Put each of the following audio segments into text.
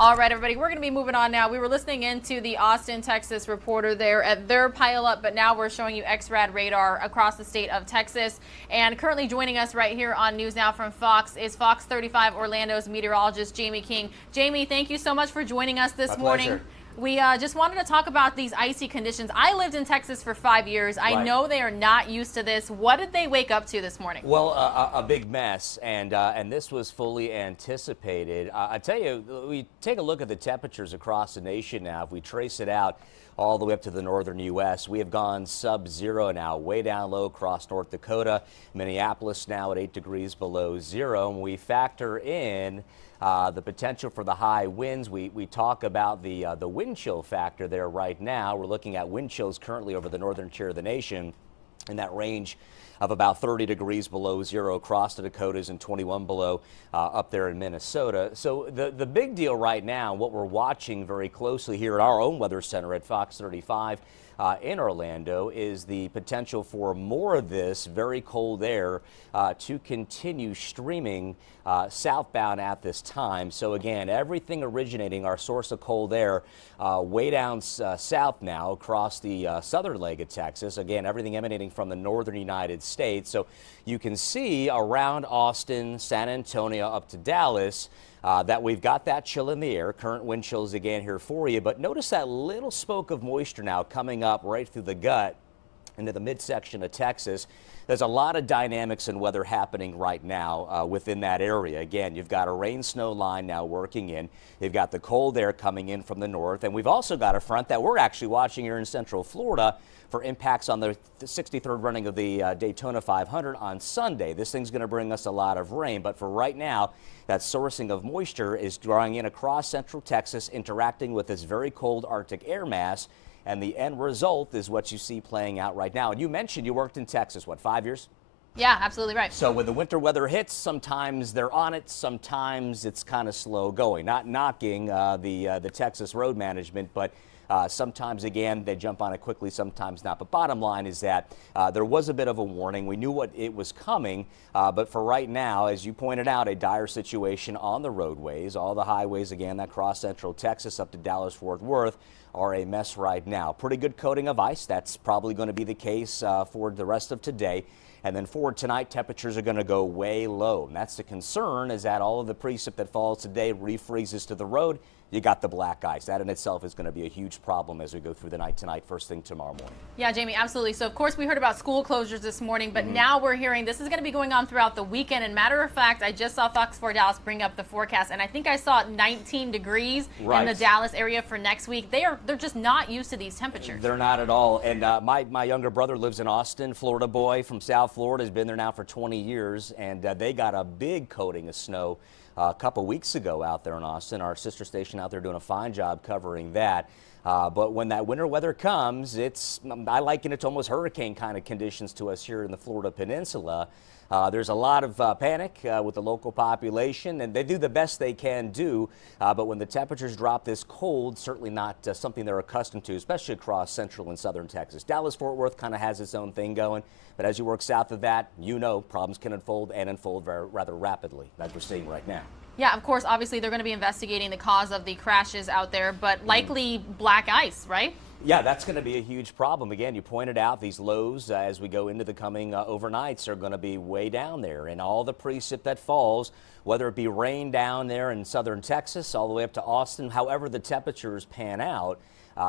All right, everybody, we're going to be moving on now. We were listening into the Austin, Texas reporter there at their pileup, but now we're showing you XRAD radar across the state of Texas. And currently joining us right here on News Now from Fox is Fox 35 Orlando's meteorologist, Jayme King. Jayme, thank you so much for joining us this morning. Pleasure. We just wanted to talk about these icy conditions. I lived in Texas for 5 years. I know they are not used to this. What did they wake up to this morning? Well, a big mess, and this was fully anticipated. I tell you, we take a look at the temperatures across the nation now. If we trace it out all the way up to the northern U.S., we have gone sub-zero now, way down low across North Dakota. Minneapolis now at 8 degrees below zero. And we factor in the potential for the high winds. We talk about the wind chill factor there right now. We're looking at wind chills currently over the northern tier of the nation in that range of about 30 degrees below zero across the Dakotas and 21 below up there in Minnesota. So the big deal right now, what we're watching very closely here at our own weather center at Fox 35 in Orlando, is the potential for more of this very cold air to continue streaming southbound at this time. So again, everything originating, our source of cold air, way down south now across the southern leg of Texas. Again, everything emanating from the northern United States. So you can see around Austin, San Antonio, up to Dallas, that we've got that chill in the air. Current wind chills again here for you. But notice that little spoke of moisture now coming up right through the gut into the midsection of Texas. There's a lot of dynamics and weather happening right now within that area. Again, you've got a rain-snow line now working in. You've got the cold air coming in from the north. And we've also got a front that we're actually watching here in central Florida for impacts on the 63rd running of the Daytona 500 on Sunday. This thing's going to bring us a lot of rain. But for right now, that sourcing of moisture is drawing in across central Texas, interacting with this very cold Arctic air mass. And the end result is what you see playing out right now. And you mentioned you worked in Texas, what, 5 years? Yeah, absolutely right. So when the winter weather hits, sometimes they're on it, sometimes it's kind of slow going. Not knocking the Texas road management, but sometimes, again, they jump on it quickly, sometimes not. But bottom line is that there was a bit of a warning. We knew what it was coming, but for right now, as you pointed out, a dire situation on the roadways. All the highways, again, that cross central Texas up to Dallas-Fort Worth are a mess right now. Pretty good coating of ice. That's probably going to be the case for the rest of today. And then for tonight, temperatures are going to go way low. And that's the concern, is that all of the precip that falls today refreezes to the road. You got the black ice. That in itself is going to be a huge problem as we go through the night tonight, first thing tomorrow morning. Yeah, Jayme, absolutely. So, of course, we heard about school closures this morning, but now we're hearing this is going to be going on throughout the weekend. And matter of fact, I just saw Fox 4 Dallas bring up the forecast, and I think I saw 19 degrees in the Dallas area for next week. They're just not used to these temperatures. They're not at all. And my younger brother lives in Austin, Florida boy from South Florida, has been there now for 20 years, and they got a big coating of snow a couple weeks ago out there in Austin. Our sister station out there doing a fine job covering that. But when that winter weather comes, I liken it to almost hurricane kind of conditions to us here in the Florida Peninsula. There's a lot of panic with the local population, and they do the best they can do. But when the temperatures drop this cold, certainly not something they're accustomed to, especially across central and southern Texas. Dallas-Fort Worth kind of has its own thing going. But as you work south of that, you know problems can unfold and unfold rather rapidly, as we're seeing right now. Yeah, of course, obviously they're going to be investigating the cause of the crashes out there, but likely black ice, right? Yeah, that's going to be a huge problem. Again, you pointed out these lows as we go into the coming overnights are going to be way down there. And all the precip that falls, whether it be rain down there in southern Texas all the way up to Austin, however the temperatures pan out,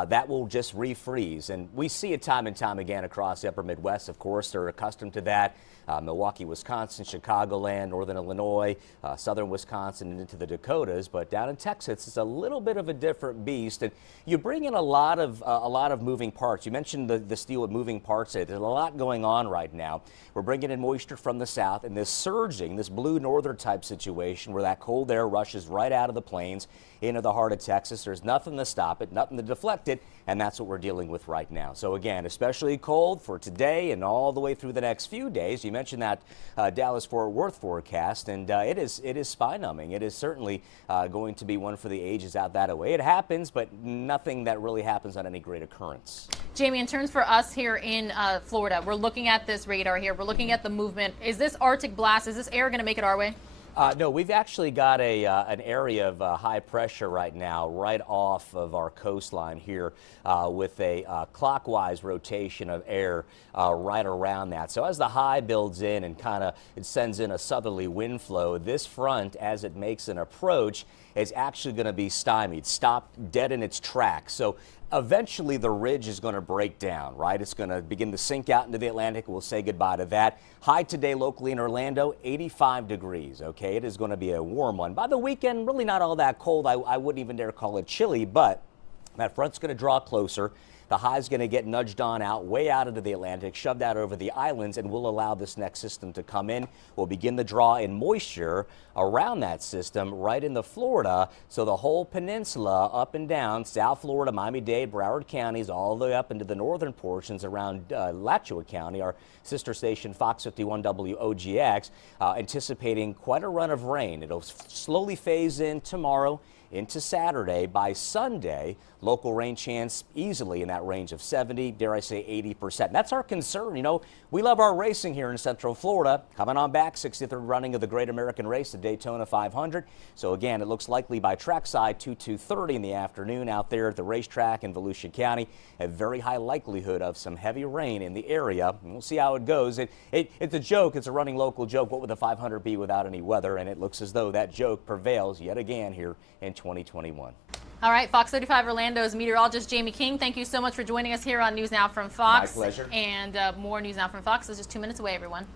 that will just refreeze. And we see it time and time again across the upper Midwest. Of course, they're accustomed to that. Milwaukee, Wisconsin, Chicagoland, northern Illinois, southern Wisconsin, and into the Dakotas. But down in Texas, it's a little bit of a different beast. And you bring in a lot of moving parts. You mentioned the deal with moving parts. There's a lot going on right now. We're bringing in moisture from the south, and this surging, this blue northern type situation where that cold air rushes right out of the plains into the heart of Texas. There's nothing to stop it, nothing to deflect it, and that's what we're dealing with right now. So again, especially cold for today and all the way through the next few days. You mentioned that Dallas-Fort Worth forecast, and it is spine-numbing. It is certainly going to be one for the ages out that way. It happens, but nothing that really happens on any great occurrence. Jayme, in terms for us here in Florida, we're looking at this radar here. We're looking at the movement. Is this Arctic blast, is this air going to make it our way? No, we've actually got an area of high pressure right now, right off of our coastline here, with a clockwise rotation of air right around that. So as the high builds in and it sends in a southerly wind flow, this front, as it makes an approach, is actually going to be stymied, stopped dead in its tracks. So eventually the ridge is going to break down, right? It's going to begin to sink out into the Atlantic. We'll say goodbye to that. High today locally in Orlando, 85 degrees, okay? It is going to be a warm one. By the weekend, really not all that cold. I wouldn't even dare call it chilly, but that front's going to draw closer. The high's going to get nudged on out, way out into the Atlantic, shoved out over the islands, and will allow this next system to come in. We'll begin to draw in moisture around that system right into Florida. So the whole peninsula up and down, South Florida, Miami-Dade, Broward counties, all the way up into the northern portions around Alachua County, our sister station Fox 51 WOGX, anticipating quite a run of rain. It'll slowly phase in tomorrow into Saturday. By Sunday, local rain chance easily in that range of 70, dare I say 80%. That's our concern. You know, we love our racing here in Central Florida. Coming on back, 63rd running of the Great American Race, the Daytona 500. So again, it looks likely by trackside 2:30 in the afternoon out there at the racetrack in Volusia County. A very high likelihood of some heavy rain in the area. And we'll see how it goes. It's a joke. It's a running local joke. What would the 500 be without any weather? And it looks as though that joke prevails yet again here in 2021. All right, Fox 35 Orlando's meteorologist Jayme King, thank you so much for joining us here on News Now from Fox. My pleasure. And more News Now from Fox is just 2 minutes away, everyone.